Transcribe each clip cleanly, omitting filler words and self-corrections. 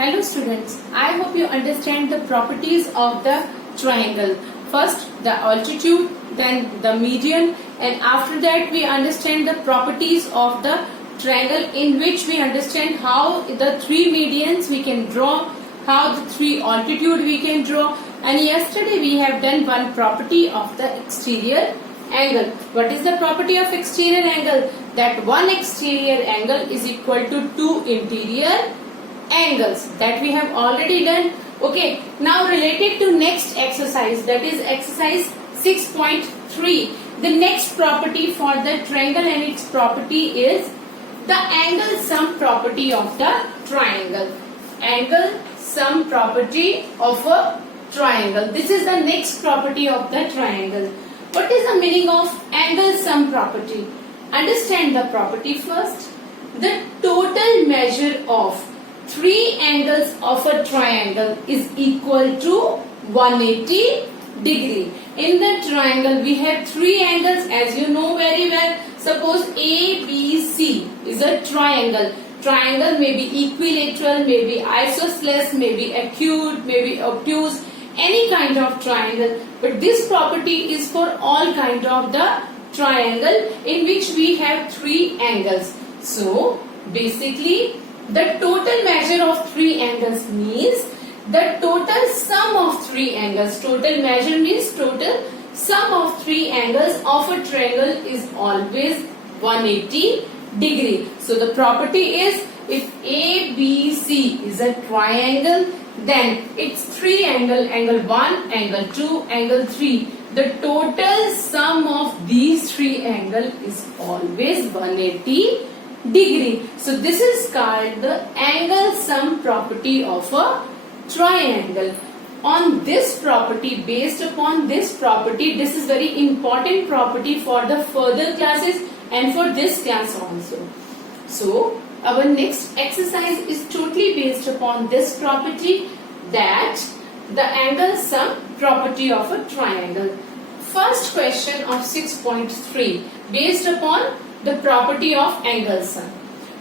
Hello students, I hope you understand the properties of the triangle. First the altitude, then the median, and after that we understand the properties of the triangle, in which we understand how the three medians we can draw, how the three altitude we can draw, and yesterday we have done one property of the exterior angle. What is the property of exterior angle? That one exterior angle is equal to two interior angles. That we have already done. Okay, now related to next exercise, that is exercise 6.3. The next property for the triangle and its property is the angle sum property of the triangle. Angle sum property of a triangle. This is the next property of the triangle. What is the meaning of angle sum property? Understand the property first. The total measure of three angles of a triangle is equal to 180 degree. In the triangle we have three angles, as you know very well. Suppose ABC is a triangle. Triangle may be equilateral, may be isosceles, may be acute, may be obtuse, any kind of triangle. But this property is for all kind of the triangle in which we have three angles. So basically the total measure of three angles means the total sum of three angles. Total measure means total sum of three angles of a triangle is always 180 degree. So the property is, if ABC is a triangle, then its three angle, angle 1, angle 2, angle 3. The total sum of these three angles is always 180 degree. So this is called the angle sum property of a triangle. On this property, based upon this property, this is very important property for the further classes and for this class also. So our next exercise is totally based upon this property, that the angle sum property of a triangle. First question of 6.3, based upon the property of angle sum.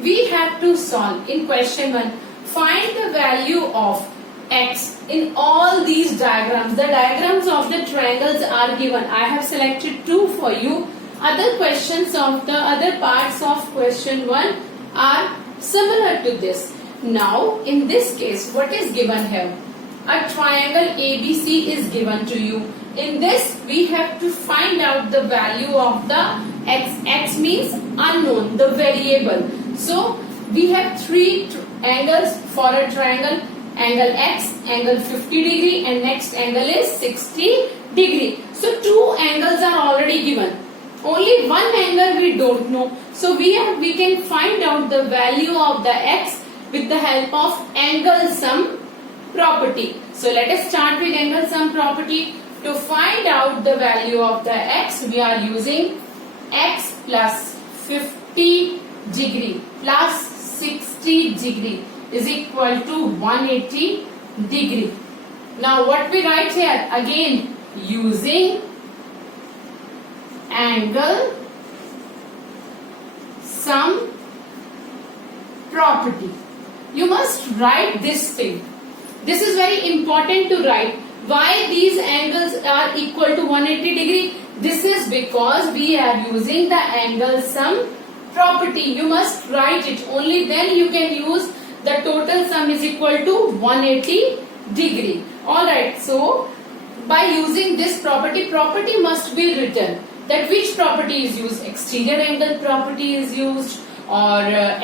We have to solve in question 1. Find the value of x in all these diagrams. The diagrams of the triangles are given. I have selected 2 for you. Other questions of the other parts of question 1 are similar to this. Now in this case, what is given here? A triangle ABC is given to you. In this we have to find out the value of the x. X means unknown, the variable. So we have three angles for a triangle. Angle x, angle 50 degree, and next angle is 60 degree. So two angles are already given. Only one angle we don't know. So we can find out the value of the x with the help of angle sum property. So let us start with angle sum property. To find out the value of the x, we are using x plus 50 degree plus 60 degree is equal to 180 degree. Now what we write here? Again using angle sum property. You must write this thing. This is very important to write. Why these angles are equal to 180 degree? This is because we are using the angle sum property. You must write it. Only then you can use the total sum is equal to 180 degree. Alright, so by using this property must be written. That which property is used? Exterior angle property is used, or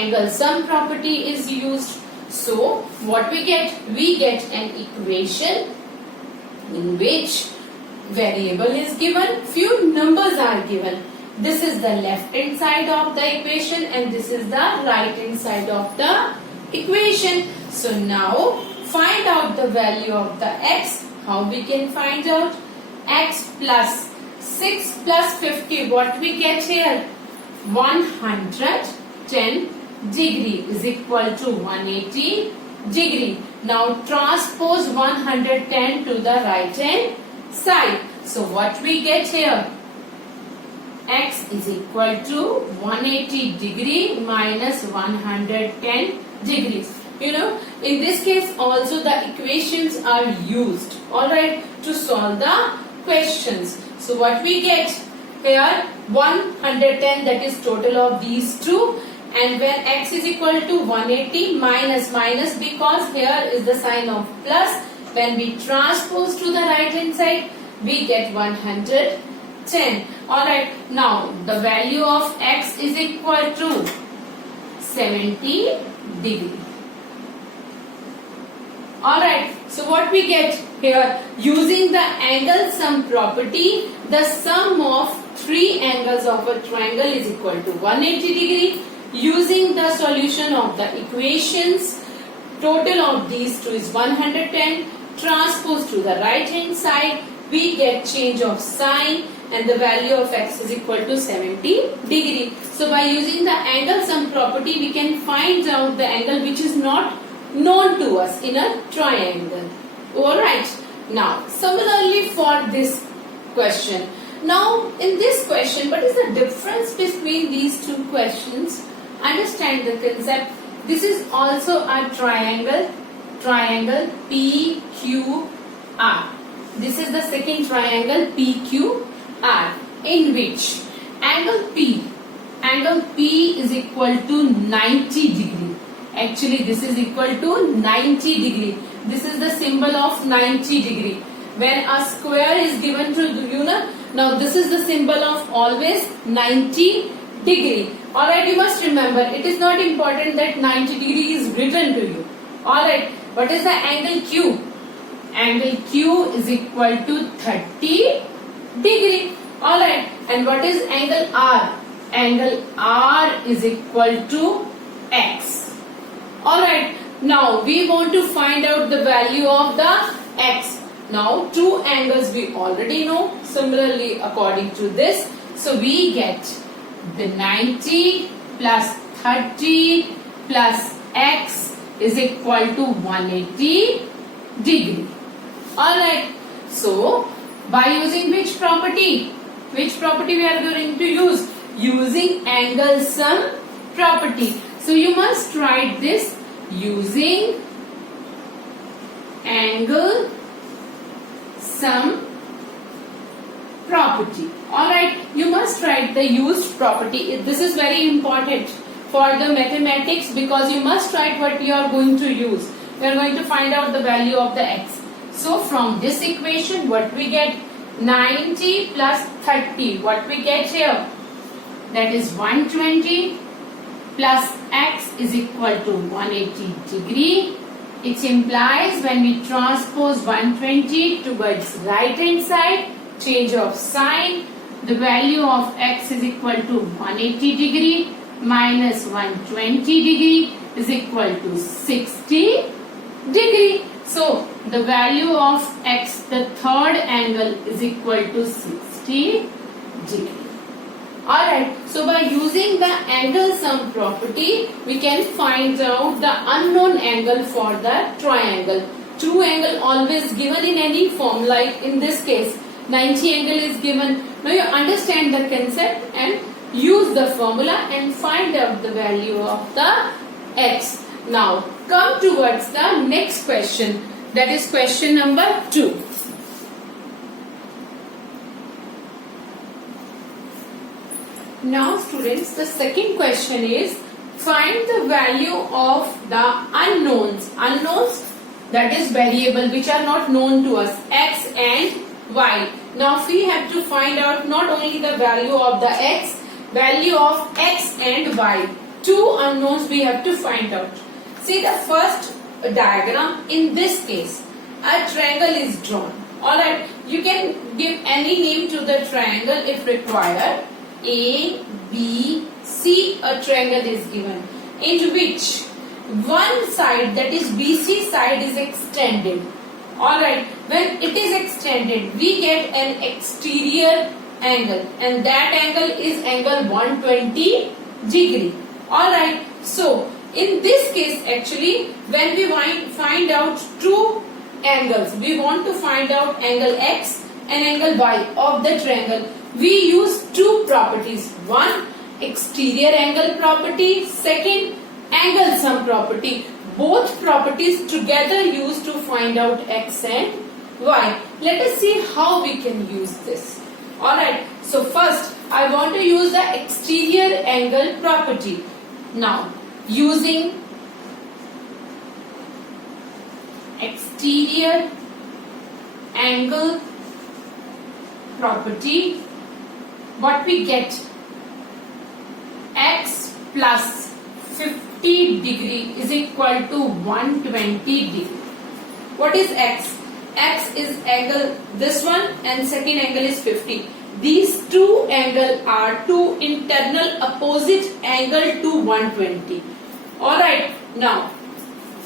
angle sum property is used. So what we get? We get an equation in which variable is given, few numbers are given. This is the left hand side of the equation and this is the right hand side of the equation. So now find out the value of the x. How we can find out? X plus 6 plus 50. What we get here? 110 degree is equal to 180 degree. Now transpose 110 to the right hand side. So what we get here? X is equal to 180 degree minus 110 degrees. In this case also the equations are used, alright, to solve the questions. So what we get here, 110, that is total of these two, and when x is equal to 180, minus because here is the sign of plus. When we transpose to the right hand side, we get 110. Alright, now the value of x is equal to 70 degree. Alright, so what we get here, using the angle sum property, the sum of three angles of a triangle is equal to 180 degree. Using the solution of the equations, total of these two is 110. Transpose to the right hand side, we get change of sign and the value of x is equal to 70 degree. So by using the angle sum property, we can find out the angle which is not known to us in a triangle. Alright, now similarly for this question. Now in this question, what is the difference between these two questions? Understand the concept. This is also a triangle PQR. This is the second triangle PQR, in which angle P is equal to 90 degree. Actually this is equal to 90 degree. This is the symbol of 90 degree. When a square is given to you, now this is the symbol of always 90 degree. Alright, you must remember, it is not important that 90 degree is written to you. Alright, what is the angle Q? Angle Q is equal to 30 degree. Alright, and what is angle R? Angle R is equal to X. Alright, now we want to find out the value of the X. Now two angles we already know. Similarly, according to this, so we get the 90 plus 30 plus X is equal to 180 degree. Alright, so by using which property? Which property we are going to use? Using angle sum property. So you must write this using angle sum property. Alright, you must write the used property. This is very important for the mathematics because you must write what you are going to use. We are going to find out the value of the x. So from this equation, what we get? 90 plus 30. What we get here? That is 120 plus x is equal to 180 degree. It implies when we transpose 120 towards right hand side, change of sign, the value of x is equal to 180 degree minus 120 degree is equal to 60 degree. So the value of x, the third angle, is equal to 60 degree. Alright, so by using the angle sum property, we can find out the unknown angle for the triangle. True angle always given in any form, like in this case 90 angle is given. Now you understand the concept and use the formula and find out the value of the x. Now come towards the next question, that is question number 2. Now students, the second question is find the value of the unknowns. Unknowns, that is variable which are not known to us, x and y. Now we have to find out not only the value of the x, value of x and y. Two unknowns we have to find out. See the first diagram. In this case, a triangle is drawn. Alright, you can give any name to the triangle if required. A, B, C, a triangle is given, in which one side, that is BC side, is extended. Alright, when it is extended, we get an exterior angle, and that angle is angle 120 degree. Alright, so in this case actually, when we find out two angles, we want to find out angle x and angle y of the triangle. We use two properties. One, exterior angle property. Second, angle sum property. both properties together used to find out x and y. Let us see how we can use this. Alright, so first I want to use the exterior angle property. Now, using exterior angle property, what we get? X plus 50 degree is equal to 120 degree. What is x? X is angle this one and second angle is 50. These two angles are two internal opposite angle to 120. Alright, now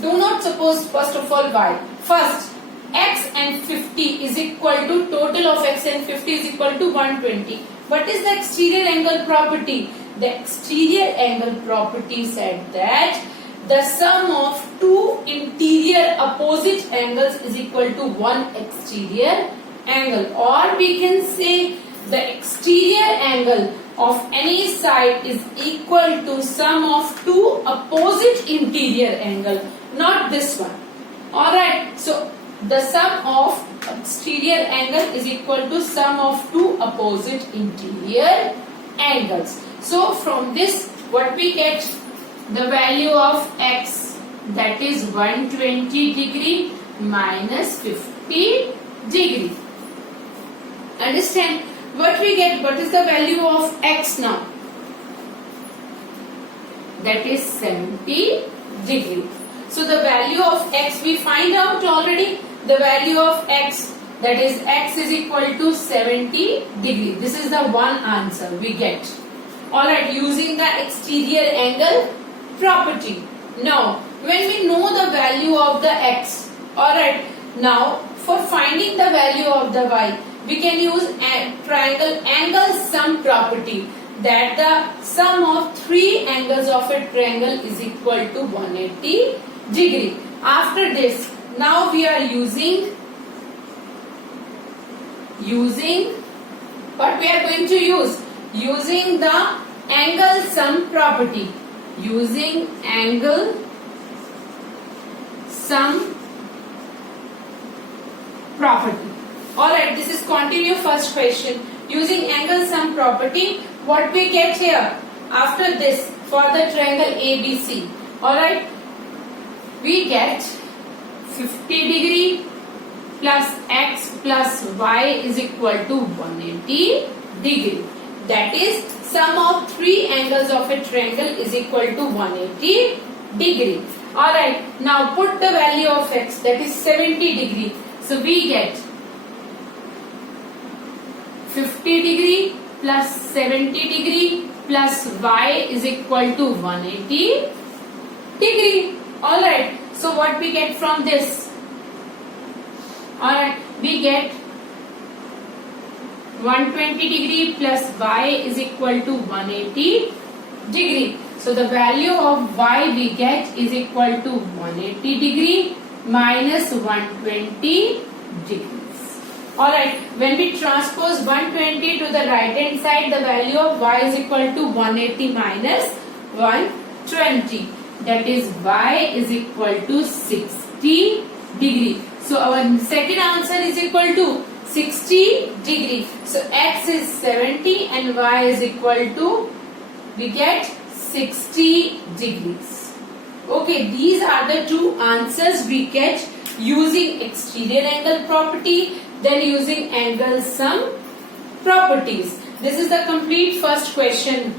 do not suppose first of all y. First, x and 50 is equal to total of x and 50 is equal to 120. What is the exterior angle property? The exterior angle property said that the sum of two interior opposite angles is equal to one exterior angle, or we can say the exterior angle of any side is equal to sum of two opposite interior angle, not this one. Alright, so the sum of exterior angle is equal to sum of two opposite interior angles. So from this what we get? The value of x, that is 120 degree minus 50 degree. Understand? What we get? What is the value of x now? That is 70 degree. So the value of x we find out already. The value of x, that is x is equal to 70 degree. This is the one answer we get. Alright, using the exterior angle property. Now, when we know the value of the x, alright, now for finding the value of the y, we can use a triangle angle sum property, that the sum of three angles of a triangle is equal to 180 degree. After this, now we are using what we are going to use? Using the angle sum property. Using angle sum property. Alright, this is continue first question. Using angle sum property, what we get here? After this, for the triangle ABC, alright, we get 50 degree plus x plus y is equal to 180 degree. That is, sum of three angles of a triangle is equal to 180 degree. Alright, now put the value of x, that is 70 degree. So we get 50 degree plus 70 degree plus y is equal to 180 degree. Alright, so what we get from this? Alright, we get 120 degree plus y is equal to 180 degree. So the value of y we get is equal to 180 degree minus 120 degrees. Alright, when we transpose 120 to the right hand side, the value of y is equal to 180 minus 120. That is, y is equal to 60 degree. So our second answer is equal to 60 degree. So x is 70 and y is equal to, we get 60 degrees. Okay, these are the two answers we get using exterior angle property, then using angle sum properties. This is the complete first question.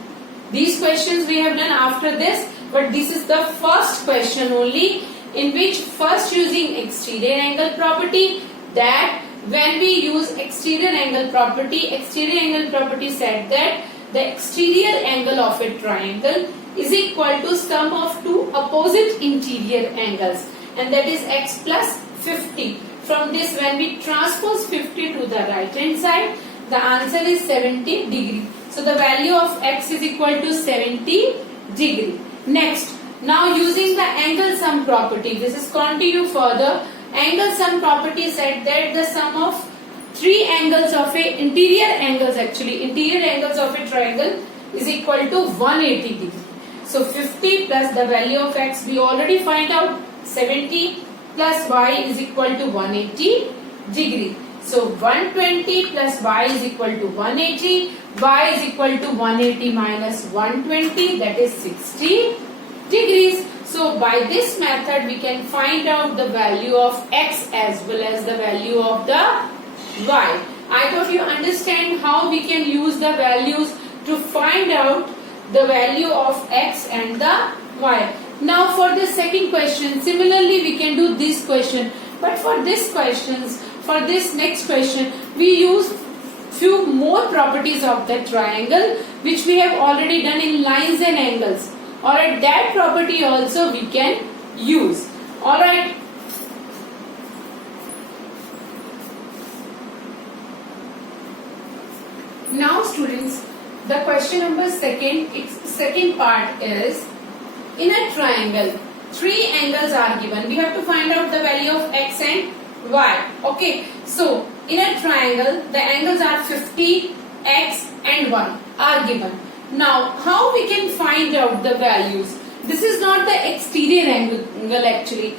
These questions we have done after this, but this is the first question only, in which first using exterior angle property, that when we use exterior angle property said that the exterior angle of a triangle is equal to sum of two opposite interior angles, and that is x plus 50. From this, when we transpose 50 to the right hand side, the answer is 70 degree. So the value of x is equal to 70 degree. Next, now using the angle sum property, this is continue further. Angle sum property said that the sum of three angles of a interior angles of a triangle is equal to 180 degree. So 50 plus the value of x we already find out 70 plus y is equal to 180 degree. So 120 plus y is equal to 180. Y is equal to 180 minus 120, that is 60 degrees. So by this method we can find out the value of x as well as the value of the y. I hope you understand how we can use the values to find out the value of x and the y. Now for the second question, similarly we can do this question, but for this next question we use few more properties of the triangle which we have already done in lines and angles. Alright, that property also we can use. Alright. Now students, the question number second part is, in a triangle, three angles are given. We have to find out the value of x and y. Okay, so in a triangle, the angles are 50, x and 1 are given. Now, how we can find out the values? This is not the exterior angle actually.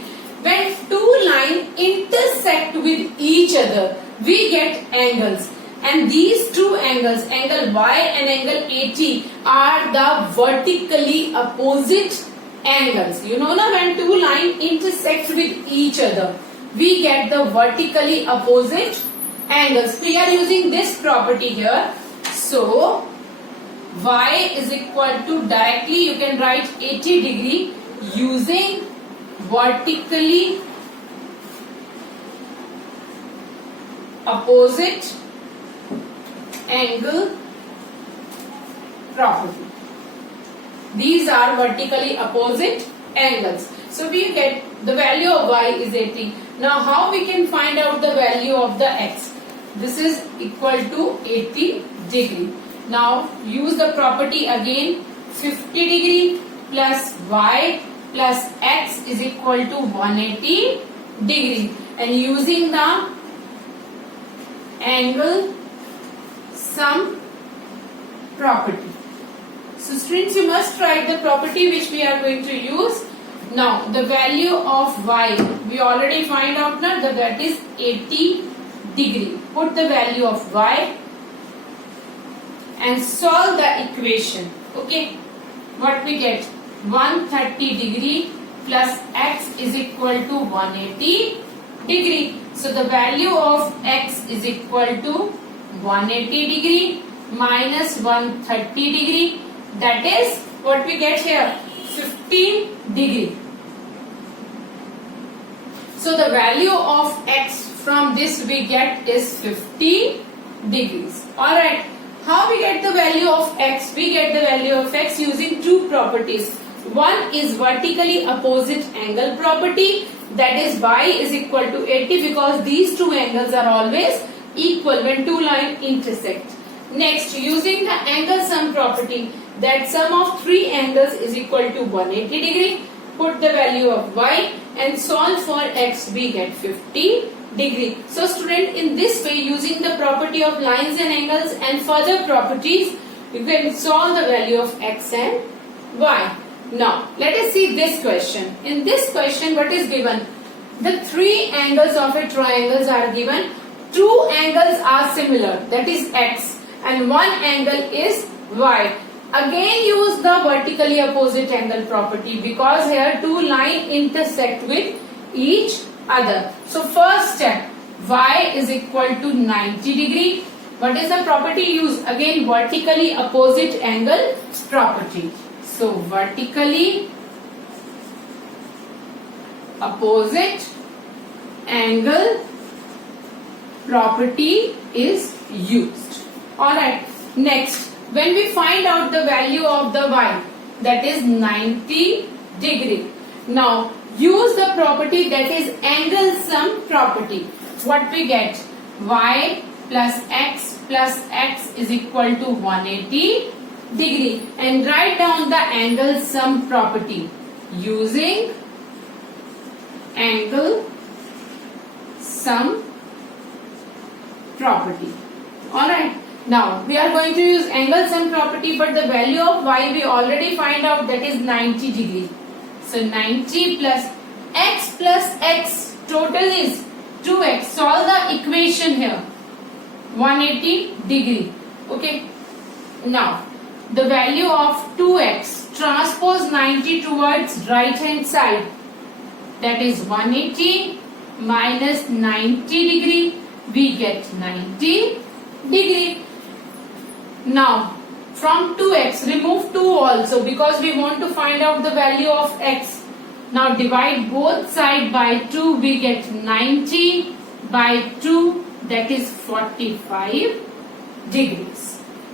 When two lines intersect with each other, we get angles. And these two angles, angle y and angle AT, are the vertically opposite angles. You know now, when two lines intersect with each other, we get the vertically opposite angles. We are using this property here. So y is equal to, directly you can write 80 degree using vertically opposite angle property. These are vertically opposite angles. So we get the value of y is 80. Now how we can find out the value of the x? This is equal to 80 degree. Now use the property again, 50 degree plus y plus x is equal to 180 degree, and using the angle sum property. So students, you must write the property which we are going to use. Now the value of y we already find out now, that is 80 degree. Put the value of y and solve the equation. Okay, what we get? 130 degree plus x is equal to 180 degree. So the value of x is equal to 180 degree minus 130 degree, that is what we get here, 15 degree. So the value of x from this we get is 50 degrees. Alright, how we get the value of x? We get the value of x using two properties. One is vertically opposite angle property, that is y is equal to 80, because these two angles are always equal when two lines intersect. Next, using the angle sum property, that sum of three angles is equal to 180 degree. Put the value of y and solve for x, we get 50 degree. So student, in this way, using the property of lines and angles and further properties, you can solve the value of x and y. Now let us see this question. In this question, what is given? The three angles of a triangle are given. Two angles are similar, that is x, and one angle is y. Again use the vertically opposite angle property, because here two lines intersect with each other. So first step, y is equal to 90 degree. What is the property used? Again vertically opposite angle property. So vertically opposite angle property is used. Alright, next, when we find out the value of the y, that is 90 degree. Now use the property, that is angle sum property. What we get? Y plus x is equal to 180 degree, and write down the angle sum property using angle sum property. Alright, Now we are going to use angle sum property, but the value of y we already find out, that is 90 degree. So 90 plus x total is 2x. Solve the equation here. 180 degree. Okay. Now the value of 2x, transpose 90 towards right hand side, that is 180 minus 90 degree, we get 90 degree. Now from 2x remove 2 also, because we want to find out the value of x. Now divide both sides by 2, we get 90 by 2, that is 45 degrees.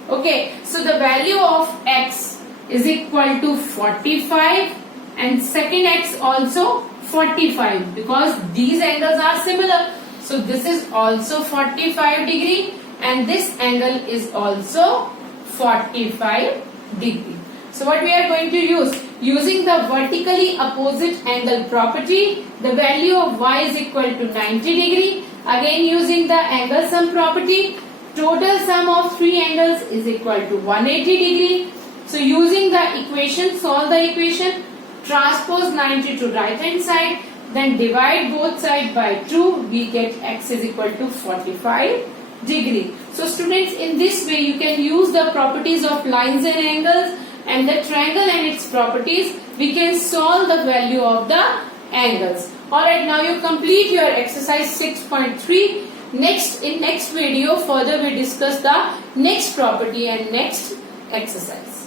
Okay, so the value of x is equal to 45 and second x also 45, because these angles are similar. So this is also 45 degree and this angle is also 45 degree. So what we are going to use? Using the vertically opposite angle property, the value of y is equal to 90 degree. Again using the angle sum property, total sum of three angles is equal to 180 degree. So using the equation, solve the equation, transpose 90 to right hand side, then divide both sides by 2, we get x is equal to 45 degree. So students, in this way you can use the properties of lines and angles and the triangle and its properties. We can solve the value of the angles. Alright, now you complete your exercise 6.3. In next video further we discuss the next property and next exercise.